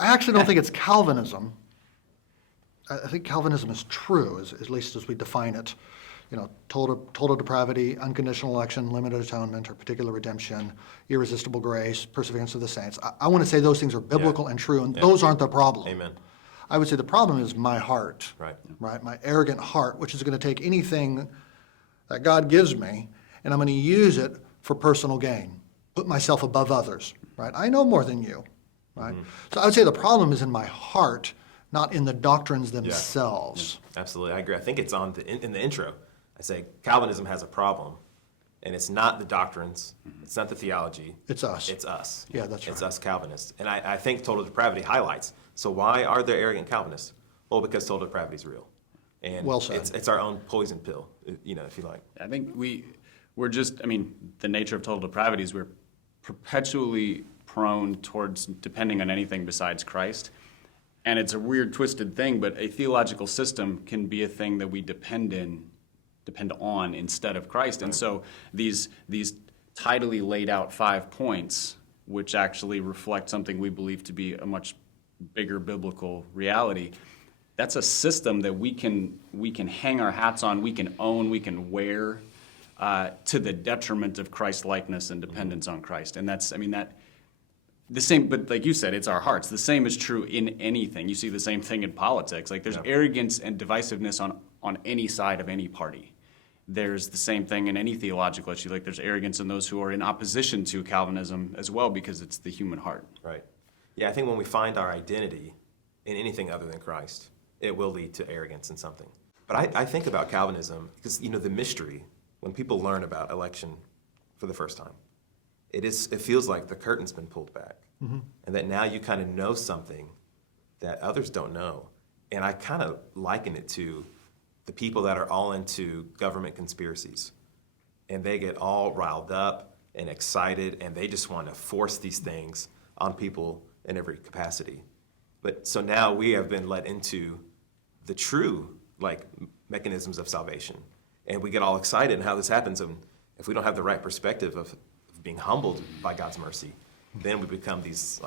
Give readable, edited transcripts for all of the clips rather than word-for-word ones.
I actually don't think it's Calvinism. I think Calvinism is true, at least as we define it. Total depravity, unconditional election, limited atonement, or particular redemption, irresistible grace, perseverance of the saints. I want to say those things are biblical and true, and those aren't the problem. Amen. I would say the problem is my heart, Right. My arrogant heart, which is going to take anything that God gives me, and I'm going to use it for personal gain, put myself above others, right? I know more than you, right? So I would say the problem is in my heart, not in the doctrines themselves. Absolutely, I agree. I think it's in the intro. I say Calvinism has a problem, and it's not the doctrines, it's not the theology. It's us. It's us. Yeah, that's right. It's us Calvinists. And I think total depravity highlights. So why are there arrogant Calvinists? Well, because total depravity is real. And well said. It's our own poison pill, if you like. I think we're just, the nature of total depravity is we're perpetually prone towards depending on anything besides Christ. And it's a weird, twisted thing, but a theological system can be a thing that we depend on instead of Christ. Right. And so these tidily laid out 5 points, which actually reflect something we believe to be a much bigger biblical reality, that's a system that we can hang our hats on, we can own, we can wear to the detriment of Christ likeness and dependence on Christ. And that's, the same, but like you said, it's our hearts. The same is true in anything. You see the same thing in politics. Like there's arrogance and divisiveness on any side of any party. There's the same thing in any theological issue. Like there's arrogance in those who are in opposition to Calvinism as well, because it's the human heart. Right. Yeah, I think when we find our identity in anything other than Christ, it will lead to arrogance in something. But I think about Calvinism because, the mystery, when people learn about election for the first time, it feels like the curtain's been pulled back. Mm-hmm. And that now you kind of know something that others don't know. And I kind of liken it to the people that are all into government conspiracies. And they get all riled up and excited, and they just want to force these things on people in every capacity. But so now we have been led into the true mechanisms of salvation. And we get all excited in how this happens. And if we don't have the right perspective of being humbled by God's mercy, then we become these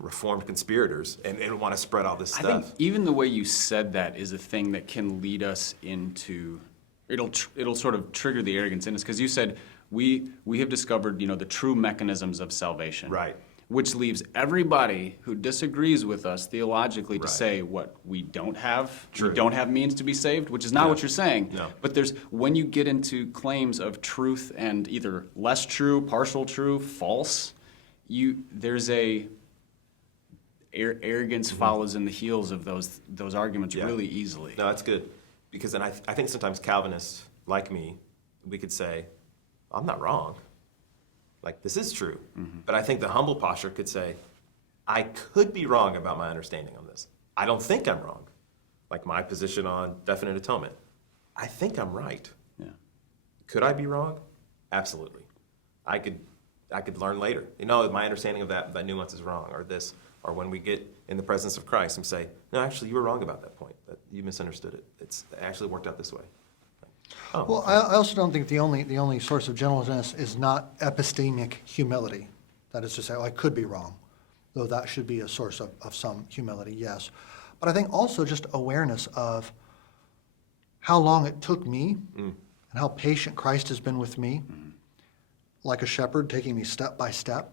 reformed conspirators and want to spread all this stuff. I think even the way you said that is a thing that can lead us into, it'll sort of trigger the arrogance in us, because you said we have discovered the true mechanisms of salvation. Right. Which leaves everybody who disagrees with us theologically to say what we don't have. True. We don't have means to be saved, which is not what you're saying. No. But when you get into claims of truth and either less true, partial true, false, there's arrogance follows in the heels of those arguments really easily. No, that's good. Because I think sometimes Calvinists, like me, we could say, I'm not wrong. This is true. Mm-hmm. But I think the humble posture could say, I could be wrong about my understanding on this. I don't think I'm wrong. Like my position on definite atonement. I think I'm right. Yeah. Could I be wrong? Absolutely. I could learn later. My understanding of that nuance is wrong, or this, or when we get in the presence of Christ and say, no, actually, you were wrong about that point. That you misunderstood it. It actually worked out this way. Oh. Well, I also don't think the only source of gentleness is not epistemic humility. That is to say, I could be wrong, though that should be a source of some humility, yes. But I think also just awareness of how long it took me and how patient Christ has been with me, like a shepherd taking me step by step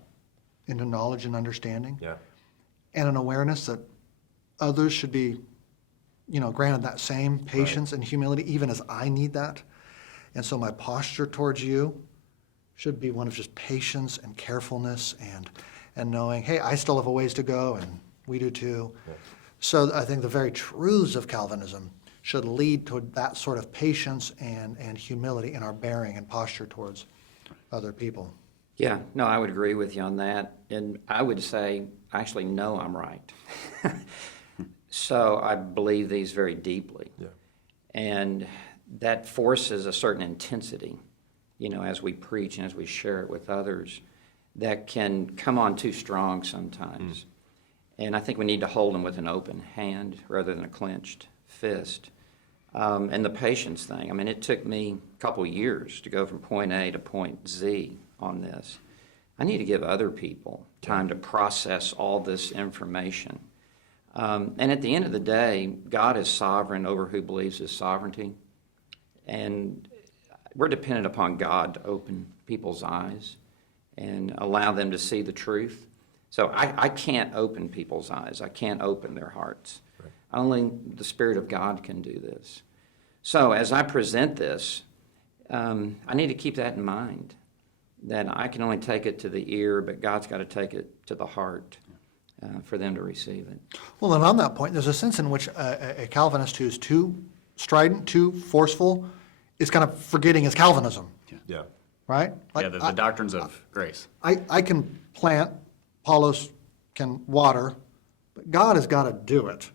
into knowledge and understanding. Yeah. And an awareness that others should be granted that same patience and humility, even as I need that. And so my posture towards you should be one of just patience and carefulness and knowing, hey, I still have a ways to go, and we do too. Yeah. So I think the very truths of Calvinism should lead to that sort of patience and humility in our bearing and posture towards other people. Yeah, no, I would agree with you on that. And I would say, actually, no, I'm right. So I believe these very deeply. Yeah. And that forces a certain intensity, as we preach and as we share it with others, that can come on too strong sometimes. And I think we need to hold them with an open hand rather than a clenched fist. And the patience thing, it took me a couple of years to go from point A to point Z on this. I need to give other people time to process all this information. And at the end of the day, God is sovereign over who believes His sovereignty. And we're dependent upon God to open people's eyes and allow them to see the truth. So I can't open people's eyes. I can't open their hearts. Right. Only the Spirit of God can do this. So as I present this, I need to keep that in mind, that I can only take it to the ear, but God's got to take it to the heart for them to receive it. Well, and on that point, there's a sense in which a Calvinist who's too strident, too forceful, is kind of forgetting his Calvinism, Yeah. right? Yeah, the doctrines of grace. I can plant, Apollos can water, but God has got to do it.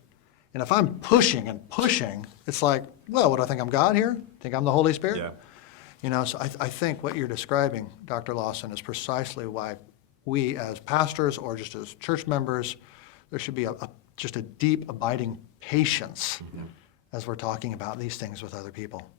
And if I'm pushing and pushing, it's like, well, what do I think, I'm God here? Think I'm the Holy Spirit? Yeah. You know, so I think what you're describing, Dr. Lawson, is precisely why we as pastors or just as church members, there should be just a deep, abiding patience as we're talking about these things with other people.